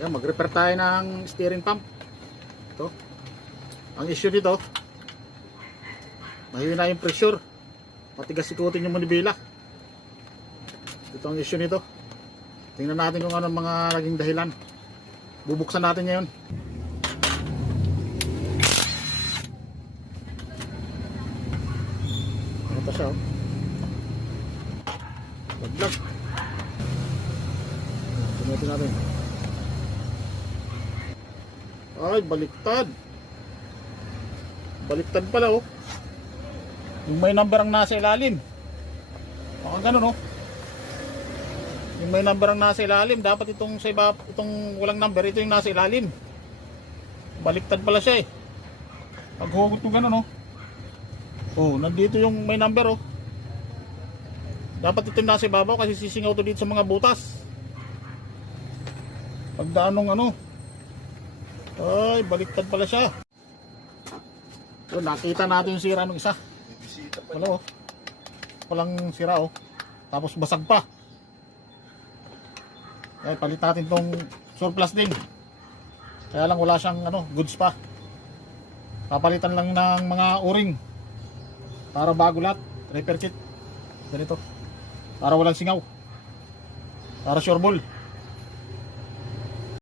Ayan, mag-repair tayo ng steering pump. Ito. Ang issue dito, mahina yung pressure. Matigas ikutin yung manibela. Ito ang issue nito. Tingnan natin kung ano mga naging dahilan. Bubuksan natin ngayon. Ito siya, oh. Laglag. Tingnan natin. Ay, baliktad. Baliktad pala, oh. Yung may number ang nasa ilalim. Baka ganun, oh. Yung may number ang nasa ilalim, dapat itong sa iba, itong walang number, ito yung nasa ilalim. Baliktad pala siya, eh. Pag hugot ko ganun, oh. Oh, nandito yung may number, oh. Dapat ito yung nasa ibabaw kasi sisingaw to dito sa mga butas. Pagdaanong ano. Ay, baliktad pala siya. So, nakita natin yung sira ng isa. Wala, oh. Walang sira, oh. Tapos basag pa. Ay, palit natin tong surplus din. Kaya lang wala siyang ano, goods pa. Papalitan lang ng mga o-ring. Para bago lahat. Repair kit. Ganito. Para walang singaw. Para sure ball.